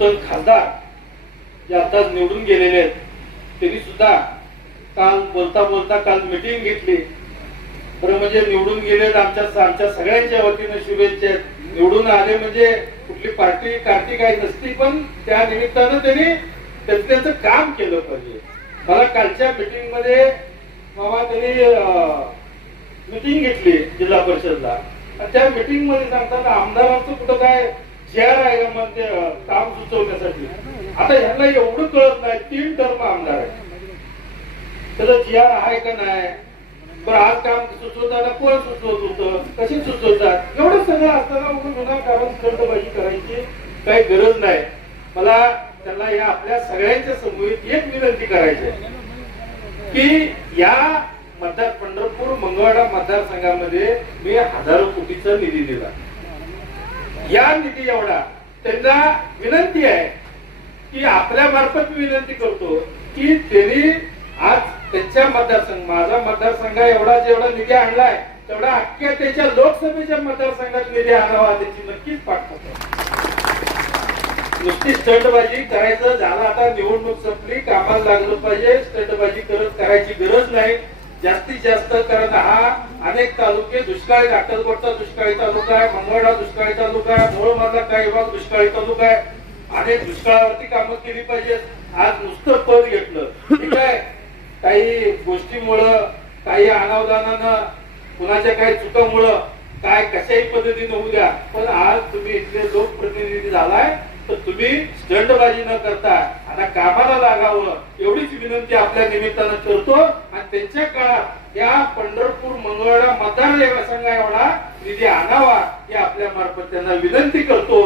नूतन खासदार जे आताच निवडून गेलेले आहेत त्यांनी सुद्धा काल बोलता बोलता काल मिटिंग घेतली. बरं म्हणजे निवडून गेले आमच्या आमच्या सगळ्यांच्या वतीनं शुभेच्छा निवडून आले म्हणजे कुठली पार्टी कार्टी काही नसती पण त्या निमित्तानं त्यांनी त्यांचं त्यांचं काम केलं पाहिजे. मला कालच्या मिटिंगमध्ये बाबा त्यांनी मिटिंग घेतली जिल्हा परिषदला. आणि त्या मिटिंगमध्ये सांगताना आमदारांचं कुठं काय चेअर आहे का मग ते सुचवण्यासाठी आता ह्यांना एवढं कळत नाही तीन टर्म आमदार आहे त्याचा चेअर आहे का नाही? पण आज काम सुचवताना कोण सुचवत होतं? कसे सुचवतात? एवढं सगळं असताना उगाच विनाकारण खंडबाजी करायची काही गरज नाही. मला त्यांना या आपल्या सगळ्यांच्या समोरीत एक विनंती करायची की या मतदार पंढरपूर मंगळवाडा मतदारसंघामध्ये मी हजारो कोटीचा निधी दिला. या निधी एवढा त्यांना विनंती आहे की आपल्या मार्फत मी विनंती करतो की त्यांनी आज त्यांच्या मतदारसंघ माझा मतदारसंघ एवढा जेवढा निधी आणलाय तेवढा अख्ख्या त्याच्या लोकसभेच्या मतदारसंघात निधी आणावा त्याची नक्कीच पाठवतो नुसती स्टंटबाजी करायचं झालं आता निवडणूक संपली कामाला लागलं पाहिजे स्टंटबाजी करत करायची गरज नाही जास्तीत जास्त कारण हा अनेक तालुके दुष्काळी अक्कलकोटचा दुष्काळी तालुका आहे मंगळा दुष्काळी तालुका आहे मोळमधला काही भाग दुष्काळी तालुका आहे. अनेक दुष्काळावरती कामं केली पाहिजेत. आज नुसतं पद घेतलं. ठीक आहे? काही गोष्टीमुळं काही अनावधानानं कुणाच्या काही चुकामुळं काय कशाही पद्धतीने होऊ द्या. पण आज तुम्ही इथले लोकप्रतिनिधी झालाय तर तुम्ही स्टंटबाजी न करता आता कामाला लागावं एवढीच विनंती आपल्या निमित्तानं करतो. आणि त्यांच्या काळात या पंढरपूर मंगळवाडा मतदार संघा एवढा निधी आणावा हे आपल्या मार्फत त्यांना विनंती करतो.